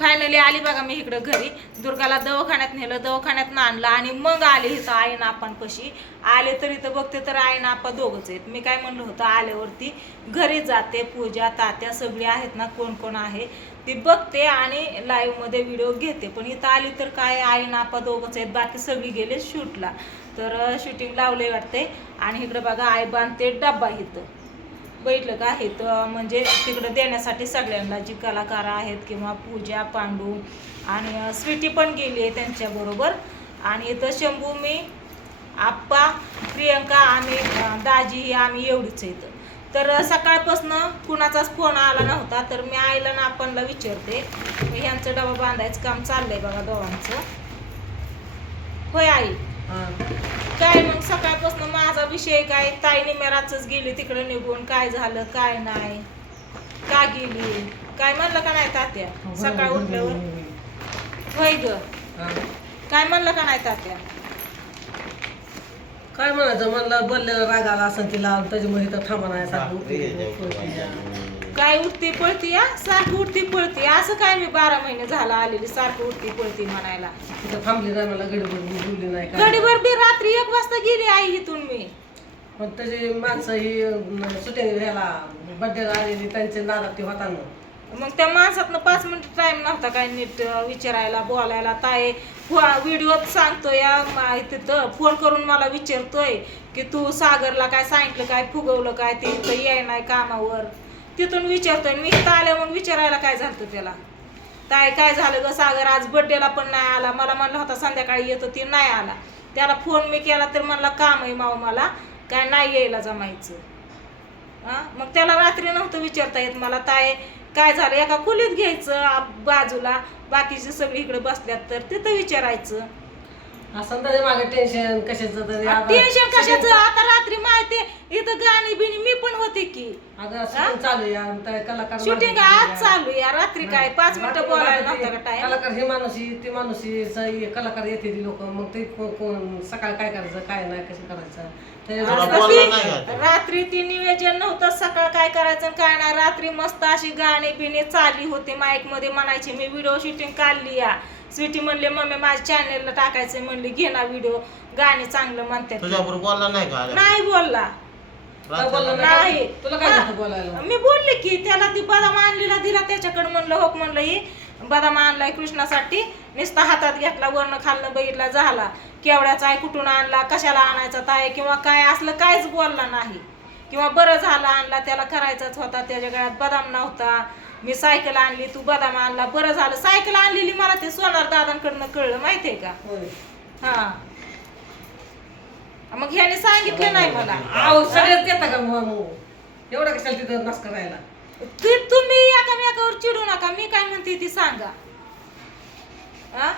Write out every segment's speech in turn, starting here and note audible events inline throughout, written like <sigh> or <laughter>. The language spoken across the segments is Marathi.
फायनली आली बघा मी इकडं घरी. दुर्गाला दवाखान्यात नेलं दवाखान्यात आणलं आणि मग आले इथं आईन आपांपाशी आले तर इथं बघते तर आई आपा दोघंच आहेत. मी काय म्हणलं होतं आल्यावरती घरी जाते पूजा तात्या सगळी आहेत ना कोण कोण आहे ती बघते आणि लाईव्हमध्ये व्हिडिओ घेते. पण इथं आली तर काय आईन आपा दोघंच आहेत बाकी सगळी गेले शूटला. तर शूटिंग लावले वाटते आणि इकडं बघा आई बांधते डब्बा इथं. बघितलं का हे तर म्हणजे तिकडं देण्यासाठी सगळ्यांना जी कलाकार आहेत किंवा पूजा पांडू आणि स्वीटी पण गेली आहे त्यांच्याबरोबर. आणि इथं शंभू मी आप्पा प्रियंका आणि दाजी आम्ही एवढीच आहेत. तर सकाळपासनं कुणाचाच फोन आला नव्हता तर मी आईला ना आपणला विचारते. ह्यांचं डबा बांधायचं काम चाललंय बघा दोघांचं. होय आई? काय मग? सकाळपासून माझा विषय काय? ताई निमेराच गेली तिकडे निघून काय झालं काय नाही? का गेली? काय म्हणलं का नाही तात्या? सकाळ उठल्यावर? होय ग. काय म्हणलं का नाही तात्या? काय म्हणायचं? म्हणलं बोललेलं राग आला असं तिला त्याच्यामुळे इथं थांबा नाही उठती काय उठती पळती या सारखी उठती पळती. असं काय मी बारा महिने झाला आलेली सारखी उठती पळती म्हणायला. तिथं थांबली मला गडबड नाही काय गडीभर बी रात्री एक वाजता गेली आई इथून मी. पण त्याची माणसं ही सुट्या घ्यायला बड्डेला आलेली त्यांचे नादात ते होता मग त्या माणसातनं पाच मिनिट टाइम नव्हता काय नीट अं, विचारायला बोलायला. ताई व्हिडिओत सांगतोय या मा- तिथं फोन करून मला विचारतोय की तू सागरला काय सांगितलं काय फुगवलं काय ते इथं याय नाही कामावर? तिथून विचारतोय. मी इथं आल्या मग विचारायला काय झालं त्याला? ताई काय झालं ग? सागर आज बड्डेला पण नाही आला. मला म्हणला होता संध्याकाळी येतो ती नाही आला. त्याला फोन मी केला तर म्हणला काम आहे माव मला. काय नाही यायला जमायचं. हां? मग त्याला रात्री नव्हतं विचारता येत मला ताय काय झालं? एका खोलीत घ्यायचं आ- बाजूला. बाकीचे सगळी इकडे बसल्यात तर तिथं विचारायचं. असं त्याच्यामागे टेन्शन कशाचं तरी आता- टेन्शन कशाचं? आता रात्री माहिती इथं गाणी बिणी मी पण होते की. अगं चालू आहे आणि त्या कलाकार शूटिंग आज चालू आहे रात्री काय? पाच मिनिटं बोलायला नव्हतं का टाइम कलाकार ही माणूसी ती माणूसी स- कलाकार येते ती लोक मग ते को- कोण सकाळ काय करायचं काय नाही कसं करायचं? नाही? रात्री ती नियोजन नव्हतं सकाळ काय करायचं आणि काय नाही. रात्री मस्त अशी गाणी बिणी चालली होती माईकमध्ये म्हणायची मी व्हिडिओ शूटिंग काढली या. स्वीटी म्हणले मम्मी माझ्या चॅनेलला टाकायचं म्हणले घे ना व्हिडिओ गाणी चांगलं म्हणतात. तुझ्याबरोबर बोलला नाही का आल्या? नाही बोलला. नाही नाही. तुला काय होतं बोलायला? मी बोलले की त्याला ती बदाम आणलेला दिला त्याच्याकडे म्हणलं होक म्हणलं ही बदाम आणलाय कृष्णासाठी. नुसता हातात घेतला वरनं खालनं बघितला झाला. केवड्याचा आहे कुठून आणला कशाला आणायचा ताय किंवा काय असलं काहीच बोलला नाही. किंवा बरं झालं आणला त्याला करायचाच होता त्याच्या गळ्यात बदाम नव्हता. मी सायकल आणली तू बदाम आणला बरं झालं. सायकल आणलेली मला ते सोनार दादांकडनं कळलं माहितीये का. हा. मग ह्याने सांगितलं नाही मला. अहो सगळेच येतं का? मग मग? एवढं कशाला तिथं नस करायला? ते तुम्ही एकामेकावर चिडू नका. मी काय म्हणते ती सांगा. हा?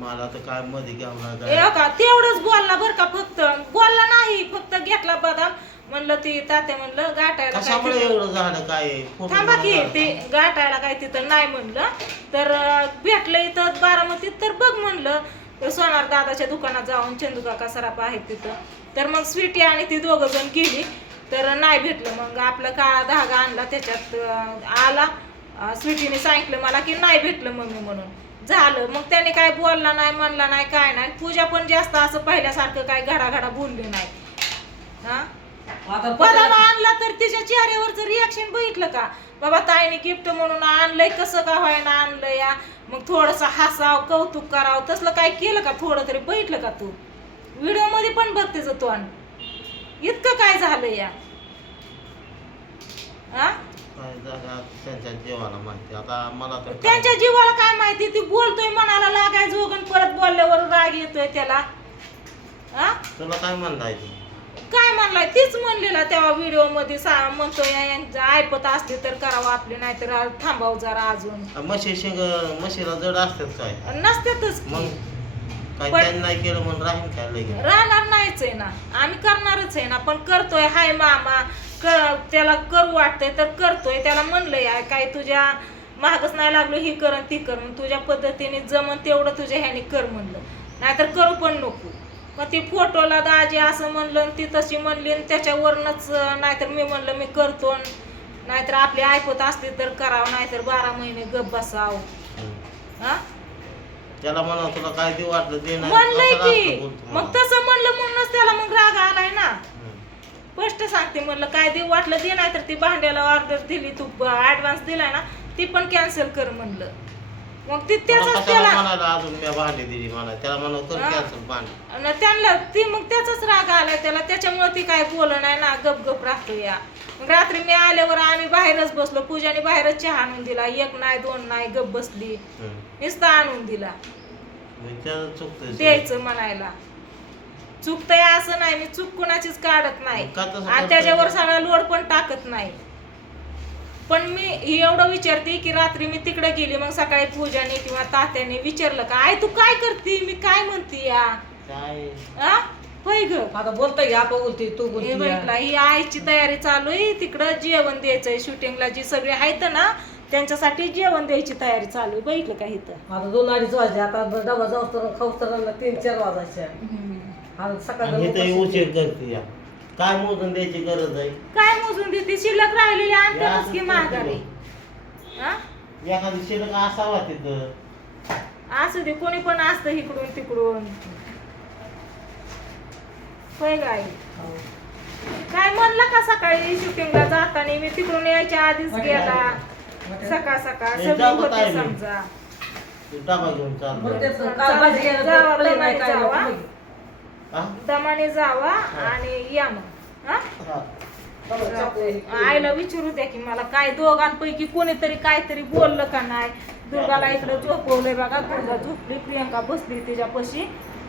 मला तर काय मध्ये घ्यावं ए लागलं का तेवढंच बोलला बर का फक्त. बोलला नाही फक्त घेतला बदाम. म्हणलं ती तात्या म्हणलं गाठायला काय कशामुळे तिथं- एवढं झालं काय आहे? फोटो थांबा की ते गाठायला काय तिथं नाही म्हणलं. तर अं, भेटलं इथं बारामतीत तर बघ म्हणलं तर सोनार दादाच्या दुकानात जाऊन चंदुकाका सराफ आहेत तिथं. तर मग स्वीटी आणि ती दोघं जण गेली. तर नाही भेटलं. मग आपला काळा धागा आणला त्याच्यात अं, आला. अं, स्वीटीने सांगितलं मला की नाही भेटलं मम्मी म्हणून. झालं. मग त्याने काय बोलला नाही म्हणला नाही काय नाही. पूजा पण जास्त असं पहिल्यासारखं काय घडाघडा बोलली नाही. हा? आता बदाम आणला तर तिच्या चेहऱ्यावरचं रिॲक्शन बघितलं का? बाबा ताईने गिफ्ट म्हणून आणलंय कसं का व्हायना आणलंय या मग थोडस हसाव कौतुक करावं तसलं काय केलं का? थोडं तरी बघितलं का तू? व्हिडिओमध्ये पण बघ त्याचं तोंड इतकं काय झालं या? हा? त्यांच्या जीवाला माहिती? आता मला तर काय- त्यांच्या जीवाला काय माहिती? ती बोलतोय मनाला लागाय जोगन परत बोलल्यावर राग येतोय त्याला. हा? तुला काय म्हणलाय ते? काय म्हणलाय? तीच म्हणलेला तेव्हा व्हिडिओमध्ये सा म्हणतोय यांचं ऐपत असते तर करावं आपली नाही तर थांबाव जरा अजून. म्हशी शेंग म्हशीला जड असतात काय? नसतातच की. मग काय पण- त्यांनी नाही केलं म्हणून राहीन काय लगेच? राहणार नाहीच आहे ना. आम्ही करणारच आहे ना पण करतोय. हाय मामा कर त्याला करू वाटतंय तर करतोय. त्याला म्हणलंय "आ, काय तुझ्या महागच नाही लागलो ही कर आणि ती कर मग तुझ्या पद्धतीने जमन तेवढं तुझ्या ह्याने कर म्हणलं. नाहीतर करू पण नको. मग ती फोटोला दाजी असं म्हणलं आणि ती तशी म्हणली त्याच्यावरनच नाहीतर मी म्हणलं मी करतो नाहीतर आपली ऐपत असली तर करावं नाहीतर बारा महिने गप बसावं. हा त्याला म्हणा तुला काय देऊ वाटलं नाही म्हणलंय की मग. तसं म्हणलं म्हणूनच त्याला मग राग आलाय ना. स्पष्ट सांगते म्हणलं काय देऊ वाटलं दे नाही तर ती भांड्याला ऑर्डर दिली तू ऍडव्हान्स दिलाय ना ती पण कॅन्सल कर म्हणलं मग ती त्याच त्याला म्हणायला अजून मी भांडी दिली म्हणा त्याला म्हणा कर. कॅन्सल भांडी. आणि त्यांना ती मग त्याचाच राग आलाय त्याला. त्याच्यामुळे ती काय बोल नाही ना गप गप राहतो या. मग रात्री मी आल्यावर आम्ही बाहेरच बसलो. पूजाने बाहेरच चहा आणून दिला. एक नाही दोन नाही गप बसली. हम्म. नुसतं आणून दिला. मग त्याचं चुकतंय सगळं. द्यायचं म्हणायला. चुकतंय असं नाही. मी चूक कुणाचीच काढत नाही. मग का तसं आणि करताय? त्याच्यावर सगळा लोड पण टाकत नाही. पण मी ही एवढं विचारते की रात्री मी तिकडे गेली मग सकाळी पूजाने किंवा तात्याने विचारलं का? आई तू काय करते? मी काय म्हणते या? काय? आ? होय ग. आता बोलताय की आपण बोलते तू हे बोलते बघितलं ही आईची तयारी चालू आहे तिकडं जेवण द्यायचंय. शूटिंगला जी सगळे आहेत ना त्यांच्यासाठी जेवण द्यायची तयारी चालू आहे. बघितलं का इथं? आता दोन अडीच वाजले आता डबा जाऊ तर खाऊ तर तीन चार वाजायचे. आता आणि सकाळी उशीर करते या. काय मोजून द्यायची गरज आहे? काय मोजून देते? शिल्लक राहिलेली आणतातच की हा? एखादी शिल्लक असावा तिथं. असू दे कोणी पण असतं इकडून तिकडून. होय गाई काय म्हणलं का सकाळी शूटिंगला जाताना? मी तिकडून यायच्या आधीच गेला. सकाळ सकाळ हे सगळी होते? समजा. डबा घेऊन जावा, नाही काय जावा. दमाने जावा आणि या मग. हा. आईला विचारू द्या की मला काय दोघांपैकी कोणीतरी काहीतरी बोललं का नाही? दुर्गाला इकडे झोपवलंय बघा दुर्गा झोपली प्रियंका बसली तिच्यापाशी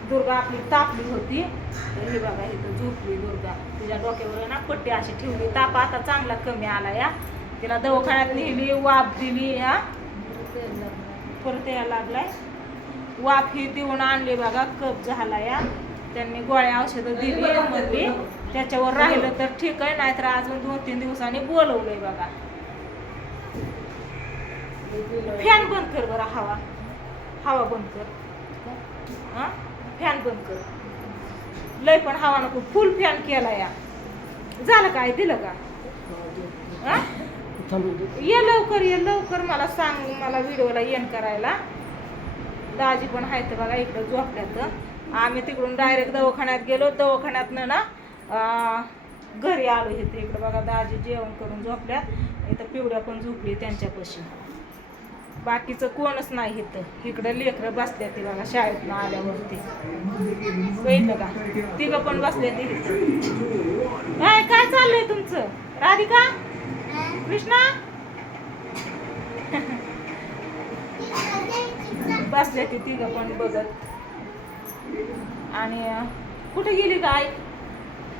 दुर्गा आपली तापली होती. हे बघा इथं झोपली दुर्गा. तिच्या डोक्यावर ना पट्टी अशी ठेवली. ताप आता चांगला कमी आला या. तिला दवाखान्यात नेली वाफ दिली हा. परत यायला लागलाय. वाफ ही देऊन आणली बघा कप झाला या. त्यांनी गोळ्या औषधं दिली म्हणली त्याच्यावर राहिलं तर ठीक आहे नाहीतर अजून दोन तीन दिवसांनी बोलवलंय बघा. फॅन बंद कर बरं हवा. हवा बंद कर. फॅन बंद कर. लय पण हवा नको. फुल फॅन केला या. झालं काय? दिलं का? ये लवकर ये लवकर. मला सांग मला व्हिडिओला येण करायला. दाजी पण आहेत बघा इकडं झोपल्यात. आम्ही तिकडून डायरेक्ट दवाखान्यात गेलो. दवाखान्यातनं ना घरी आलो इथे. इकडं बघा दाजी जेवण करून झोपल्यात इथं पिवड्या पण झोपली त्यांच्यापाशी. बाकीचं कोणच नाही इथं. इकडं लेकरं बसल्या ती बघा शाळेतनं आल्यावरती. बघितलं का? तिघं पण बसले ती. काय काय चाललंय तुमचं? राधिका? कृष्णा? <laughs> बसल्या ती तिघं पण बघत. आणि कुठे गेली काय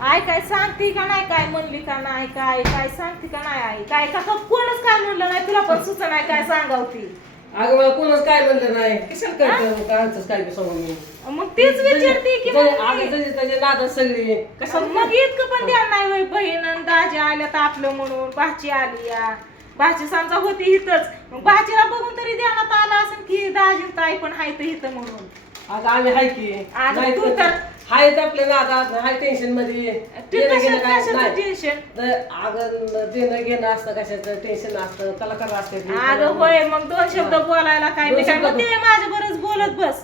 आय काय सांगते का नाही? काय म्हणली का नाही? काय काय सांगते का नाही आई? काय का का कोणच काय म्हणलं नाही? तुला पण सुचना नाही काय सांगावती. अगं मला कोणच काय म्हणलं नाही? कशाला करतो कायच काय मी मग तीच विचारते की मग आम्ही त्याचे नादात सगळी. कशाला मग इतकं पण ध्यान नाही होय बहीण आणि दाजी आल्यात आपलं म्हणून. भाची आली या. भाची सांजा होती इथंच. मग भाचीला बघून तरी ध्यानात आलं असेल की दाजी ताई पण हाय तर इथं म्हणून. अगं आम्ही हाय की? नाही तू तर- हाय तर आपल्या नादात हाय टेन्शनमध्ये. ते देणं घेणं काय? कशाचं नाही. अगं देणं घेणं असतं कशाचं टेन्शन असतं कलाकार असते अगं होय मग दोन शब्द बोलायला काय? मी दोन काय शब्द म्हणते माझ्या बरंच बोलत बस.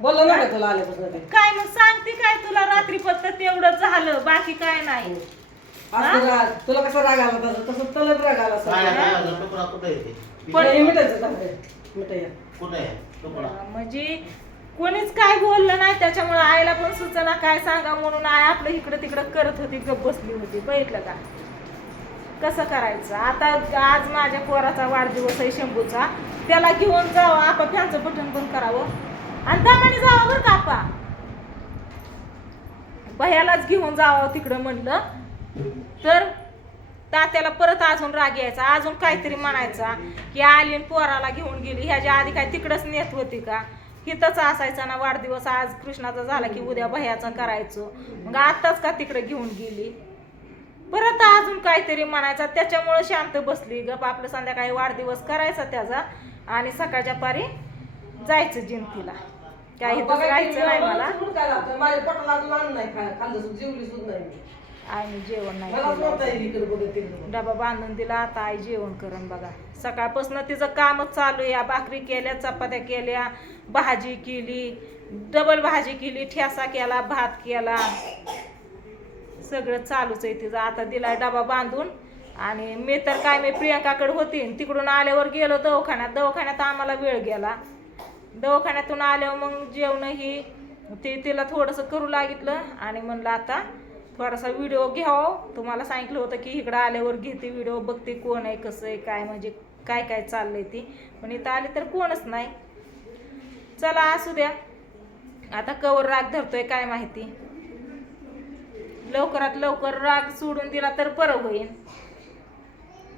बोललो ना का तुला आल्यापासून ते? काय मग सांगते काय तुला? रात्री फक्त तेवढं झालं बाकी काय नाही. असं राग तुला कसा राग आला तसं? तसं तलत राग आला काय असं काय अजून तुकडा कुठे येते पण- हे मिठायचं चांगलं मिठाई. कुठे आहे? तुकडा म्हणजे कोणीच काय बोललं नाही त्याच्यामुळे आईला पण सुचना काय सांगा म्हणून आई आपलं इकडं तिकडं करत होती गप बसली होती बघितलं का? कसं करायचं? आता आज माझ्या पोराचा वाढदिवस आहे शंभूचा. त्याला घेऊन जावं आपा फॅनचं बटन बंद करावं. आणि दामाने जावं बरं का आपा? भयालाच घेऊन जावं तिकडं म्हणलं. तर तात्याला परत अजून राग यायचा अजून काहीतरी म्हणायचा की आली आणि पोराला घेऊन गेली. ह्याच्या आधी काय तिकडंच नेत होती का? हिथंच असायचा ना वाढदिवस आज कृष्णाचा झाला की उद्या भयाचा करायचो. मग आत्ताच का तिकडे घेऊन गेली? परत अजून काहीतरी म्हणायचा. त्याच्यामुळे शांत बसली. गप आपलं संध्याकाळी वाढदिवस करायचा त्याचा आणि सकाळच्या पारी जायचं जिंतीला. काही राहायचं नाही मला. आईने जेवण नाही केलं. डबा बांधून दिला आता आई जेवण करण बघा. सकाळपासून तिचं कामच चालू आहे. भाकरी केल्या चपात्या केल्या भाजी केली डबल भाजी केली ठेसा केला भात केला. सगळं चालूच आहे तिचं. आता दिला डबा बांधून. आणि मी तर काय मी प्रियंकाकडे होती. तिकडून आल्यावर गेलो दवाखान्यात. दवाखान्यात आम्हाला वेळ गेला. दवाखान्यातून आल्यावर मग जेवण ही ते तिला थोडंसं करू लागितलं. आणि म्हणलं आता थोडासा व्हिडिओ घ्यावा. तुम्हाला सांगितलं होतं की इकडं आल्यावर घेते व्हिडिओ बघते कोण आहे कसं आहे काय म्हणजे काय काय चाललंय ती. पण इथं आली तर कोणच नाही. चला असू द्या. आता कवर राग धरतोय काय माहिती. लवकरात लवकर राग सोडून दिला तर बरं होईल.